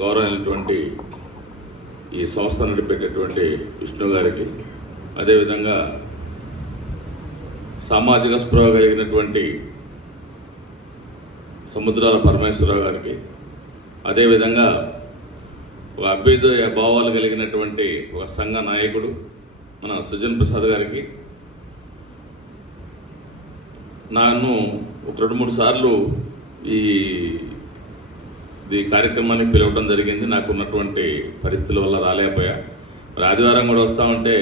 గౌరవమైనటువంటి ఈ సంస్థ నడిపేటటువంటి విష్ణు గారికి, అదేవిధంగా సామాజిక స్పృహ కలిగినటువంటి సముద్రాల పరమేశ్వరరావు గారికి, అదేవిధంగా ఒక అభ్యుదయ భావాలు కలిగినటువంటి ఒక సంఘ నాయకుడు మన సుజన్ ప్రసాద్ గారికి, నన్ను ఒక 2-3 సార్లు ఈ కార్యక్రమాన్ని పిలవడం జరిగింది. నాకు ఉన్నటువంటి పరిస్థితుల వల్ల రాలేకపోయా. మరి ఆదివారం కూడా వస్తామంటే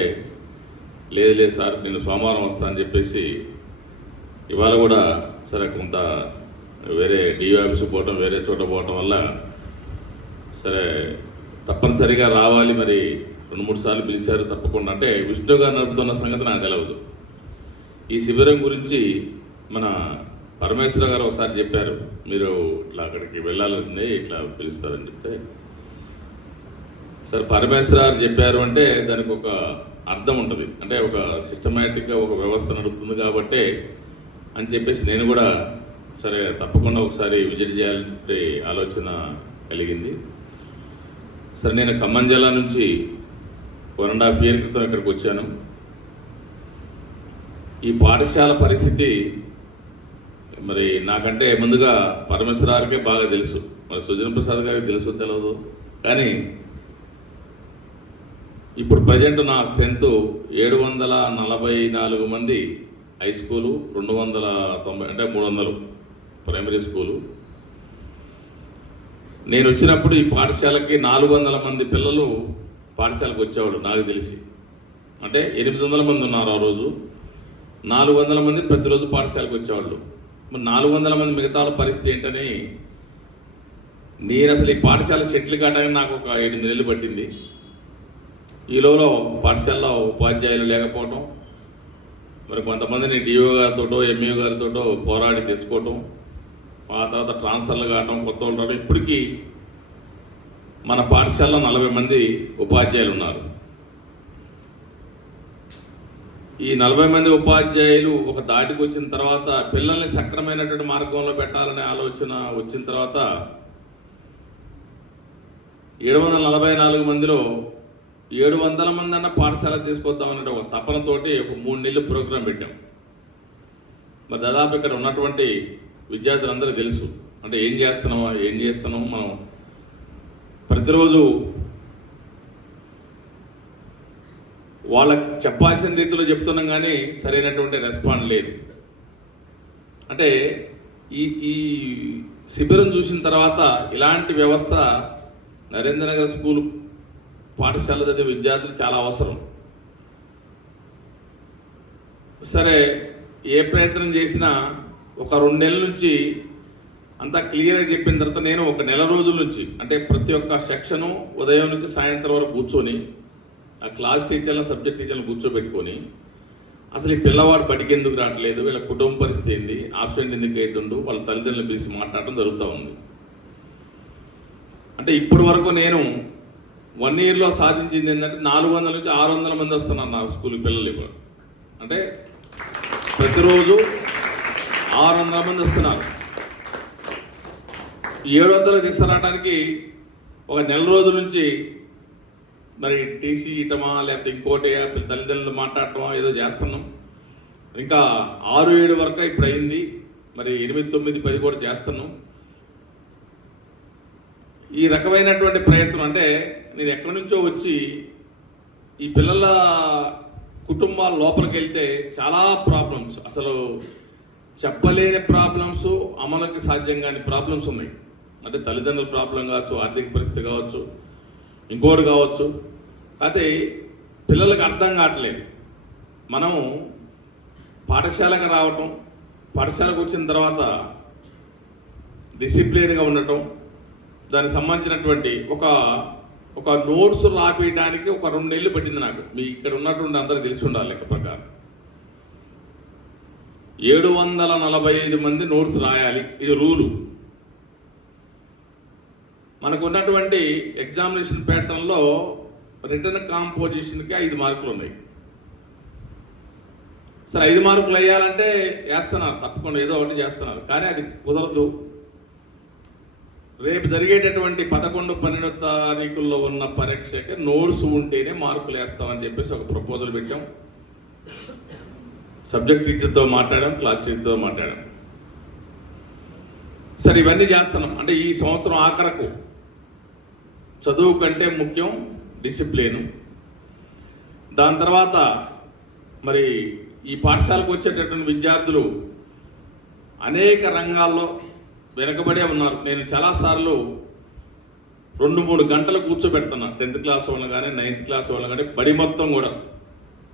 లేదు సార్ నేను సోమవారం వస్తా అని చెప్పేసి, ఇవాళ కూడా సరే కొంత వేరే డిఓ ఆఫీస్ పోవటం, వేరే చోట పోవటం వల్ల సరే తప్పనిసరిగా రావాలి. మరి 2-3 సార్లు పిలిచారు తప్పకుండా. అంటే విష్ణు గారు నడుపుతున్న సంగతి నాకు తెలియదు. ఈ శిబిరం గురించి మన పరమేశ్వర గారు ఒకసారి చెప్పారు, మీరు ఇట్లా అక్కడికి వెళ్ళాలండి ఇట్లా పిలుస్తారని చెప్తే, సరే పరమేశ్వర గారు చెప్పారు అంటే దానికి ఒక అర్థం ఉంటుంది. అంటే ఒక సిస్టమేటిక్గా ఒక వ్యవస్థ నడుపుతుంది కాబట్టి అని చెప్పేసి నేను కూడా సరే తప్పకుండా ఒకసారి విజిట్ చేయాలంటే ఆలోచన కలిగింది. సరే నేను ఖమ్మం జిల్లా నుంచి 1.5 year క్రితం ఇక్కడికి వచ్చాను. ఈ పాఠశాల పరిస్థితి మరి నాకంటే ముందుగా పరమేశ్వరారికే బాగా తెలుసు, మరి సుజన్ ప్రసాద్ గారికి తెలుసు తెలియదు. కానీ ఇప్పుడు ప్రజెంట్ నా స్ట్రెంత్ 744 మంది హై స్కూలు, 290 అంటే 300 ప్రైమరీ స్కూలు. నేను వచ్చినప్పుడు ఈ పాఠశాలకి 400 మంది పిల్లలు పాఠశాలకు వచ్చేవాళ్ళు నాకు తెలిసి. అంటే 800 మంది ఉన్నారు ఆ రోజు, 400 మంది ప్రతిరోజు పాఠశాలకు వచ్చేవాళ్ళు. మరి 400 మంది మిగతా పరిస్థితి ఏంటని నేను అసలు ఈ పాఠశాల షెట్లు కావడానికి నాకు ఒక 8 నెలలు పట్టింది. ఈలోలో పాఠశాలలో ఉపాధ్యాయులు లేకపోవటం, మరి కొంతమందిని డిఓ గారితోటో ఎంఈఓ గారితోటో పోరాడి తెచ్చుకోవటం, ఆ తర్వాత ట్రాన్స్ఫర్లు కావటం, కొత్త వాళ్ళు రావడం. ఇప్పటికీ మన పాఠశాలలో 40 మంది ఉపాధ్యాయులు ఉన్నారు. ఈ 40 మంది ఉపాధ్యాయులు ఒక దాటికి వచ్చిన తర్వాత పిల్లల్ని సక్రమైనటువంటి మార్గంలో పెట్టాలనే ఆలోచన వచ్చిన తర్వాత 744 మందిలో 700 మంది అన్న పాఠశాలకు తీసుకొద్దామనే ఒక తపనతోటి ఒక 3 నెలలు ప్రోగ్రాం పెట్టాం. మరి దాదాపు ఇక్కడ ఉన్నటువంటి విద్యార్థులందరూ తెలుసు, అంటే ఏం చేస్తున్నామో మనం ప్రతిరోజు వాళ్ళకి చెప్పాల్సిన రీతిలో చెప్తున్నాం, కానీ సరైనటువంటి రెస్పాండ్ లేదు. అంటే ఈ శిబిరం చూసిన తర్వాత ఇలాంటి వ్యవస్థ నరేంద్రనగర్ స్కూల్ పాఠశాల చదివే విద్యార్థులు చాలా అవసరం. సరే ఏ ప్రయత్నం చేసినా ఒక 2 నెలల నుంచి అంతా క్లియర్గా చెప్పిన తర్వాత నేను ఒక 1 నెల రోజుల నుంచి, అంటే ప్రతి ఒక్క సెక్షను ఉదయం నుంచి సాయంత్రం వరకు కూర్చొని ఆ క్లాస్ టీచర్లను సబ్జెక్ట్ టీచర్లను కూర్చోబెట్టుకొని అసలు ఈ పిల్లవాడు బడికి ఎందుకు రావట్లేదు, వీళ్ళ కుటుంబ పరిస్థితి ఏంది, ఆబ్సెంట్ ఎందుకు అవుతుండు, వాళ్ళ తల్లిదండ్రులను పిలిచి మాట్లాడటం జరుగుతూ ఉంది. అంటే ఇప్పటి వరకు నేను 1 yearలో సాధించింది ఏంటంటే 400 నుంచి 600 మంది వస్తున్నారు నా స్కూల్ పిల్లలు. ఇప్పుడు అంటే ప్రతిరోజు 600 మంది వస్తున్నారు. 700 తీసుకురావడానికి ఒక 1 నెల రోజుల నుంచి మరి టీసీ ఇవ్వటమా లేకపోతే ఇంకోటి తల్లిదండ్రులు మాట్లాడటమా ఏదో చేస్తున్నాం. ఇంకా 6-7 వరకు ఇప్పుడు అయింది. మరి 8, 9, 10 కూడా చేస్తున్నాం. ఈ రకమైనటువంటి ప్రయత్నం అంటే నేను ఎక్కడి నుంచో వచ్చి ఈ పిల్లల కుటుంబాల లోపలికి వెళ్తే చాలా ప్రాబ్లమ్స్, అసలు చెప్పలేని ప్రాబ్లమ్స్, అమలుకి సాధ్యం కాని ప్రాబ్లమ్స్ ఉన్నాయి. అంటే తల్లిదండ్రుల ప్రాబ్లం కావచ్చు, ఆర్థిక పరిస్థితి కావచ్చు, ఇంకోటి కావచ్చు. అయితే పిల్లలకు అర్థం కావట్లేదు. మనము పాఠశాలకు రావటం, పాఠశాలకు వచ్చిన తర్వాత డిసిప్లిన్గా ఉండటం, దానికి సంబంధించినటువంటి ఒక నోట్స్ రాపియడానికి ఒక 2 నెలలు పట్టింది నాకు. మీ ఇక్కడ ఉన్నటువంటి అందరికీ తెలిసి ఉండాలి. లెక్క ప్రకారం 745 మంది నోట్స్ రాయాలి, ఇది రూలు. మనకు ఉన్నటువంటి ఎగ్జామినేషన్ ప్యాటర్న్లో రిటర్న్ కాంపోజిషన్కి 5 మార్కులు ఉన్నాయి. సరే 5 మార్కులు వేయాలంటే వేస్తున్నారు, తప్పకుండా ఏదో ఒకటి చేస్తున్నారు. కానీ అది కుదరదు. రేపు జరిగేటటువంటి 11, 12 తారీఖుల్లో ఉన్న పరీక్షకి నోట్స్ ఉంటేనే మార్కులు వేస్తామని చెప్పేసి ఒక ప్రపోజల్ పెట్టాం. సబ్జెక్ట్ టీచర్తో మాట్లాడాం, క్లాస్ టీచర్తో మాట్లాడాం. సరే, ఇవన్నీ చేస్తున్నాం. అంటే ఈ సంవత్సరం ఆఖరకు చదువు కంటే ముఖ్యం డిసిప్లిన్. దాని తర్వాత మరి ఈ పాఠశాలకు వచ్చేటటువంటి విద్యార్థులు అనేక రంగాల్లో వెనకబడే ఉన్నారు. నేను చాలాసార్లు 2-3 గంటలు కూర్చోబెడుతున్నా 10th క్లాస్ వాళ్ళని కానీ 9th క్లాస్ వాళ్ళని కానీ బడి మొత్తం కూడా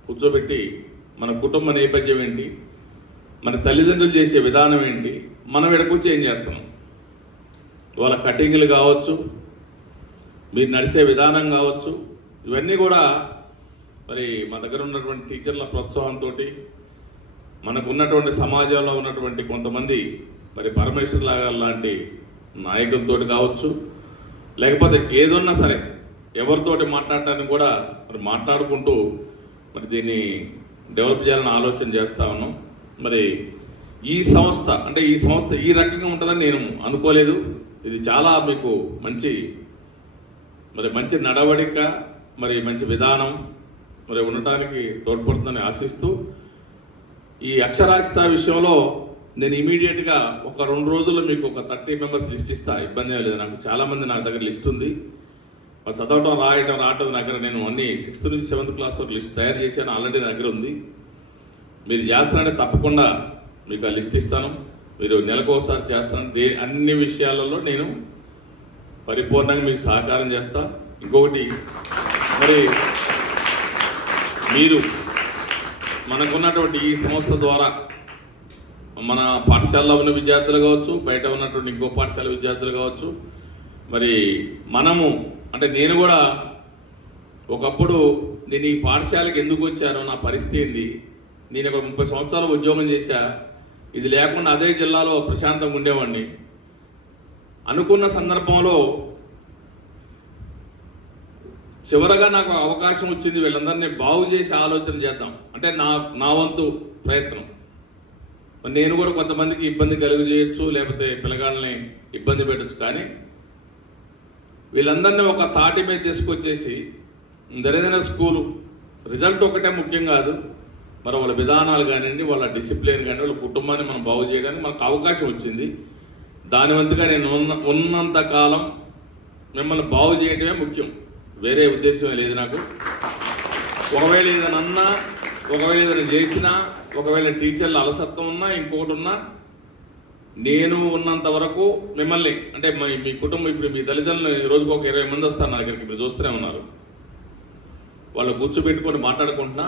కూర్చోబెట్టి మన కుటుంబ నేపథ్యం ఏంటి, మన తల్లిదండ్రులు చేసే విధానం ఏంటి, మనం ఇక్కడికి ఏం చేస్తున్నాం, వాళ్ళ కటింగ్లు కావచ్చు, మీరు నడిచే విధానం కావచ్చు, ఇవన్నీ కూడా మరి మా దగ్గర ఉన్నటువంటి టీచర్ల ప్రోత్సాహంతో, మనకు ఉన్నటువంటి సమాజంలో ఉన్నటువంటి కొంతమంది మరి పరమేశ్వర్ లాంటి నాయకులతో కావచ్చు, లేకపోతే ఏదన్నా సరే ఎవరితోటి మాట్లాడటానికి కూడా మరి మాట్లాడుకుంటూ మరి దీన్ని డెవలప్ చేయాలని ఆలోచన చేస్తూ ఉన్నాం. మరి ఈ సంస్థ ఈ రకంగా ఉంటుందని నేను అనుకోలేదు. ఇది చాలా మీకు మంచి నడవడిక, మరి మంచి విధానం మరి ఉండటానికి తోడ్పడుతుందని ఆశిస్తూ, ఈ అక్షరాస్యత విషయంలో నేను ఇమీడియట్గా ఒక 2 రోజుల్లో మీకు ఒక 30 మెంబర్స్ లిస్ట్ ఇస్తా. ఇబ్బంది లేదు. నాకు చాలామంది నా దగ్గర లిస్ట్ ఉంది. చదవటం రావటం దగ్గర నేను అన్ని 6th నుంచి 7th క్లాస్ వరకు లిస్ట్ తయారు చేశాను. ఆల్రెడీ నా దగ్గర ఉంది. మీరు చేస్తానంటే తప్పకుండా మీకు ఆ లిస్ట్ ఇస్తాను. మీరు నెలకు ఒకసారి చేస్తాను. అన్ని విషయాలలో నేను పరిపూర్ణంగా మీకు సహకారం చేస్తా. ఇంకొకటి, మరి మీరు మనకున్నటువంటి ఈ సంస్థ ద్వారా మన పాఠశాలలో ఉన్న విద్యార్థులు కావచ్చు, బయట ఉన్నటువంటి ఇంకో పాఠశాల విద్యార్థులు కావచ్చు, మరి మనము అంటే నేను కూడా ఒకప్పుడు నేను ఈ పాఠశాలకు ఎందుకు వచ్చానో, నా పరిస్థితి ఏంది, నేను ఒక 30 సంవత్సరాలు ఉద్యోగం చేశా, ఇది లేకుండా అదే జిల్లాలో ప్రశాంతంగా ఉండేవాడిని అనుకున్న సందర్భంలో చివరగా నాకు అవకాశం వచ్చింది. వీళ్ళందరినీ బాగు చేసి ఆలోచన చేద్దాం అంటే నా వంతు ప్రయత్నం. నేను కూడా కొంతమందికి ఇబ్బంది కలుగజేయచ్చు, లేకపోతే పిల్లగాళ్ళని ఇబ్బంది పెట్టచ్చు. కానీ వీళ్ళందరినీ ఒక తాటి మీద తీసుకొచ్చేసి ఏదైనా స్కూలు రిజల్ట్ ఒకటే ముఖ్యం కాదు, మరి వాళ్ళ విధానాలు కానివ్వండి, వాళ్ళ డిసిప్లిన్ కానీ, వాళ్ళ కుటుంబాన్ని మనం బాగు చేయడానికి మనకు అవకాశం వచ్చింది. దాని వంతుగా నేను ఉన్నంతకాలం మిమ్మల్ని బాగు చేయడమే ముఖ్యం, వేరే ఉద్దేశమే లేదు నాకు. ఒకవేళ ఏదైనా ఒకవేళ ఏదైనా చేసినా, ఒకవేళ టీచర్ల అలసత్వం ఉన్నా, ఇంకొకటి ఉన్నా, నేను ఉన్నంత వరకు మిమ్మల్ని అంటే మీ కుటుంబం ఇప్పుడు మీ తల్లిదండ్రులు రోజుకు ఒక 20 మంది వస్తారు నా దగ్గరికి, మీరు చూస్తూనే ఉన్నారు. వాళ్ళు కూర్చోబెట్టుకొని మాట్లాడుకుంటున్నా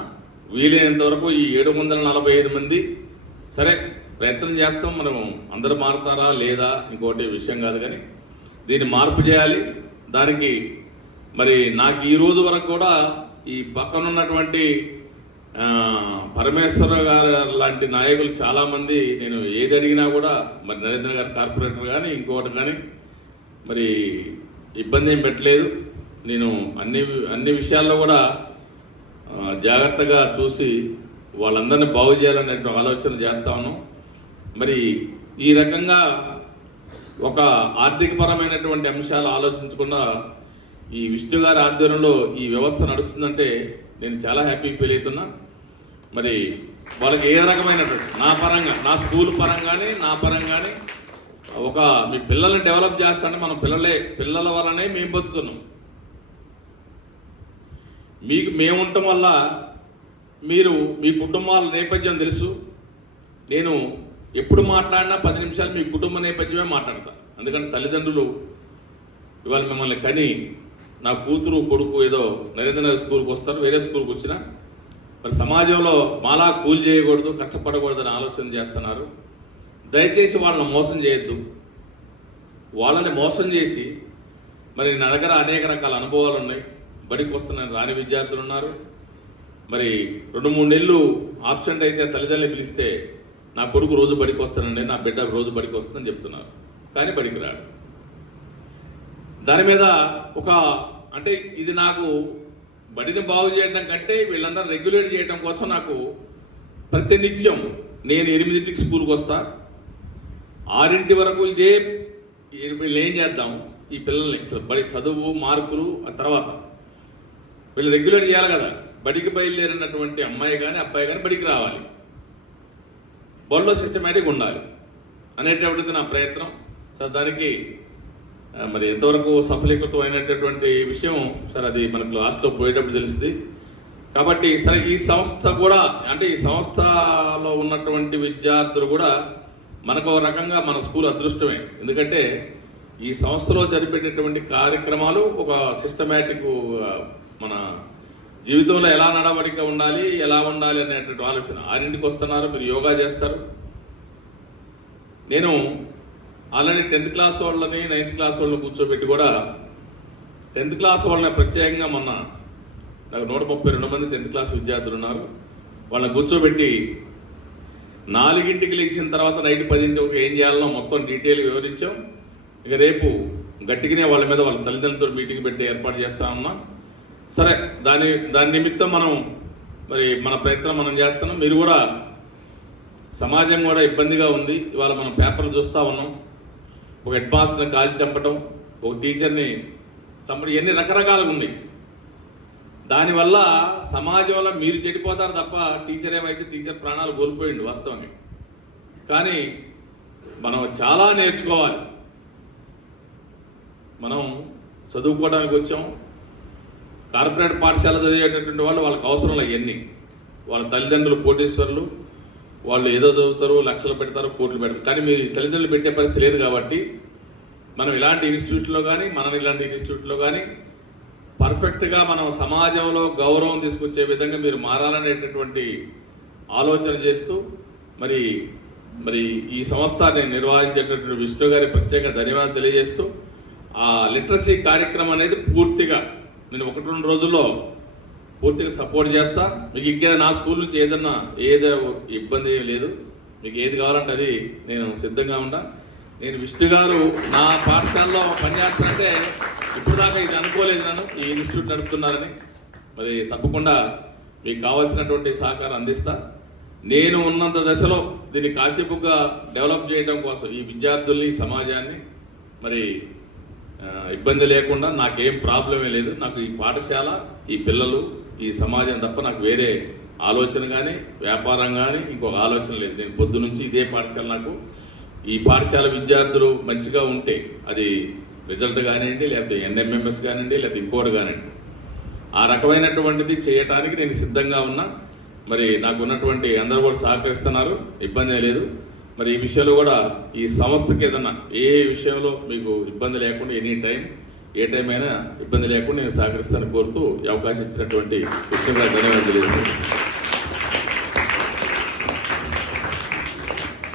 వీలైనంత వరకు ఈ 745 మంది సరే ప్రయత్నం చేస్తాం. మనం అందరూ మారుతారా లేదా ఇంకోటి విషయం కాదు, కానీ దీన్ని మార్పు చేయాలి. దానికి మరి నాకు ఈ రోజు వరకు కూడా ఈ పక్కన ఉన్నటువంటి పరమేశ్వర గారు లాంటి నాయకులు చాలామంది నేను ఏది అడిగినా కూడా మరి నరేంద్ర గారు కార్పొరేటర్ కానీ ఇంకొకటి కానీ మరి ఇబ్బంది ఏం పెట్టలేదు. నేను అన్ని విషయాల్లో కూడా జాగ్రత్తగా చూసి వాళ్ళందరినీ బాగు చేయాలనే ఆలోచన చేస్తా ఉన్నాం. మరి ఈ రకంగా ఒక ఆర్థికపరమైనటువంటి అంశాలు ఆలోచించకుండా ఈ విష్ణు గారి ఆధ్వర్యంలో ఈ వ్యవస్థ నడుస్తుందంటే నేను చాలా హ్యాపీ ఫీల్ అవుతున్నా. మరి వాళ్ళకి ఏ రకమైనటువంటి నా పరంగా, నా స్కూల్ పరంగానే, నా పరంగానే ఒక మీ పిల్లల్ని డెవలప్ చేస్తానే మనం పిల్లల వల్లనే మేము బతుకుతున్నాం. మేము ఉండటం వల్ల మీరు మీ కుటుంబాల నేపథ్యం తెలుసు. నేను ఎప్పుడు మాట్లాడినా 10 నిమిషాలు మీ కుటుంబ నేపథ్యమే మాట్లాడతా. అందుకని తల్లిదండ్రులు ఇవాళ మిమ్మల్ని కని నా కూతురు కొడుకు ఏదో నరేంద్ర స్కూల్కి వస్తారు, వేరే స్కూల్కి వచ్చినా మరి సమాజంలో మాలా కూలి చేయకూడదు, కష్టపడకూడదని ఆలోచన చేస్తున్నారు. దయచేసి వాళ్ళని మోసం చేయొద్దు. వాళ్ళని మోసం చేసి మరి నా దగ్గర అనేక రకాల అనుభవాలు ఉన్నాయి. బడికి వస్తున్న రాని విద్యార్థులు ఉన్నారు. మరి 2-3 నెలలు ఆబ్సెంట్ అయితే తల్లిదండ్రులు పిలిస్తే నా కొడుకు రోజు బడికి వస్తానండి, నా బిడ్డ రోజు బడికి వస్తుందని చెప్తున్నారు, కానీ బడికి రాడు. దాని మీద అంటే ఇది నాకు బడిని బాగు చేయడం కంటే వీళ్ళందరూ రెగ్యులేట్ చేయడం కోసం నాకు ప్రతినిత్యం నేను 8ంటికి స్కూల్కి వస్తా, 6 వరకు ఇదే వీళ్ళు ఏం చేద్దాం, ఈ పిల్లల్ని అసలు బడి చదువు మార్కులు ఆ తర్వాత వీళ్ళు రెగ్యులర్ చేయాలి కదా. బడికి బయలుదేరినటువంటి అమ్మాయి కానీ అబ్బాయి కానీ బడికి రావాలి, బడిలో సిస్టమేటిక్ ఉండాలి అనేటటువంటిది నా ప్రయత్నం. సార్ దానికి మరి ఎంతవరకు సఫలీకృతం అయినటువంటి విషయం సార్ అది మనకు లాస్ట్లో పోయేటప్పుడు తెలుస్తుంది. కాబట్టి సరే ఈ సంస్థ కూడా అంటే ఈ సంస్థలో ఉన్నటువంటి విద్యార్థులు కూడా మనకు ఒక రకంగా మన స్కూల్ అదృష్టమే. ఎందుకంటే ఈ సంస్థలో జరిపేటటువంటి కార్యక్రమాలు ఒక సిస్టమేటిక్ మన జీవితంలో ఎలా నడవడిక ఉండాలి, ఎలా ఉండాలి అనేటువంటి ఆలోచన. 6ంటికి వస్తున్నారు, మీరు యోగా చేస్తారు. నేను ఆల్రెడీ 10th క్లాస్ వాళ్ళని 9th క్లాస్ వాళ్ళని కూర్చోబెట్టి కూడా 10th క్లాస్ వాళ్ళని ప్రత్యేకంగా మొన్న నాకు 132 మంది 10th క్లాస్ విద్యార్థులు ఉన్నారు. వాళ్ళని కూర్చోబెట్టి 4ంటికి లేచిన తర్వాత నైట్ 10ంటికి ఏం చేయాలనో మొత్తం డీటెయిల్ వివరించాం. ఇక రేపు గట్టిగానే వాళ్ళ మీద వాళ్ళ తల్లిదండ్రులతో మీటింగ్ పెట్టి ఏర్పాటు చేస్తా ఉన్నాం. సరే దాని నిమిత్తం మనం మరి మన ప్రయత్నం మనం చేస్తున్నాం. మీరు కూడా సమాజం కూడా ఇబ్బందిగా ఉంది. ఇవాళ మనం పేపర్లు చూస్తూ ఉన్నాం, ఒక హెడ్ మాస్టర్ని కాల్చి చంపటం, ఒక టీచర్ని చంపడం, ఇవన్నీ రకరకాలుగా ఉన్నాయి. దానివల్ల సమాజంలో మీరు చెడిపోతారు తప్ప టీచర్ ఏమైతే టీచర్ ప్రాణాలు కోల్పోయిండు వాస్తవంగా. కానీ మనం చాలా నేర్చుకోవాలి. మనం చదువుకోవడానికి వచ్చాం. కార్పొరేట్ పాఠశాల చదివేటటువంటి వాళ్ళు వాళ్ళకి అవసరం ఇవన్నీ. వాళ్ళ తల్లిదండ్రులు కోటీశ్వరులు, వాళ్ళు ఏదో చదువుతారు, లక్షలు పెడతారు, కోట్లు పెడతారు. కానీ మీరు తల్లిదండ్రులు పెట్టే పరిస్థితి లేదు. కాబట్టి మనం ఇలాంటి ఇన్స్టిట్యూట్లో కానీ ఇలాంటి ఇన్స్టిట్యూట్లో కానీ పర్ఫెక్ట్గా మనం సమాజంలో గౌరవం తీసుకొచ్చే విధంగా మీరు మారాలనేటటువంటి ఆలోచన చేస్తూ మరి ఈ సంస్థని నిర్వహించేటటువంటి విష్ణు గారి ప్రత్యేక ధన్యవాదాలు తెలియజేస్తూ ఆ లిటరసీ కార్యక్రమం అనేది పూర్తిగా నేను 1-2 రోజుల్లో పూర్తిగా సపోర్ట్ చేస్తా. మీకు ఇంకా నా స్కూల్ నుంచి ఏదన్నా ఇబ్బంది లేదు, మీకు ఏది కావాలంటే అది నేను సిద్ధంగా ఉన్నా. నేను విష్ణు గారు నా పాఠశాలలో పనిచేస్తానంటే ఇప్పుడు దాకా ఇది అనుకోలేదు. నన్ను ఈ ఇన్స్టిట్యూట్ నడుపుతున్నారని మరి తప్పకుండా మీకు కావాల్సినటువంటి సహకారం అందిస్తా. నేను ఉన్నంత దశలో దీన్ని కాసేపుగా డెవలప్ చేయడం కోసం ఈ విద్యార్థుల్ని సమాజాన్ని మరి ఇబ్బంది లేకుండా నాకేం ప్రాబ్లమే లేదు. నాకు ఈ పాఠశాల, ఈ పిల్లలు, ఈ సమాజం తప్ప నాకు వేరే ఆలోచన కానీ వ్యాపారం కానీ ఇంకొక ఆలోచన లేదు. నేను పొద్దు నుంచి ఇదే పాఠశాల, నాకు ఈ పాఠశాల విద్యార్థులు మంచిగా ఉంటే అది రిజల్ట్ కానివ్వండి, లేకపోతే ఎన్ఎంఎంఎస్ కానివ్వండి, లేకపోతే ఇంకోటి కానివ్వండి, ఆ రకమైనటువంటిది చేయటానికి నేను సిద్ధంగా ఉన్నా. మరి నాకు ఉన్నటువంటి అందరూ కూడా సహకరిస్తున్నారు, ఇబ్బంది లేదు. మరి ఈ విషయంలో కూడా ఈ సంస్థకి ఏదన్నా ఏ విషయంలో మీకు ఇబ్బంది లేకుండా ఏ టైం అయినా ఇబ్బంది లేకుండా నేను సహకరిస్తాను కోరుతూ ఈ అవకాశం ఇచ్చినటువంటి విష్ణు గారికి ధన్యవాదాలు తెలియజేస్తున్నాను.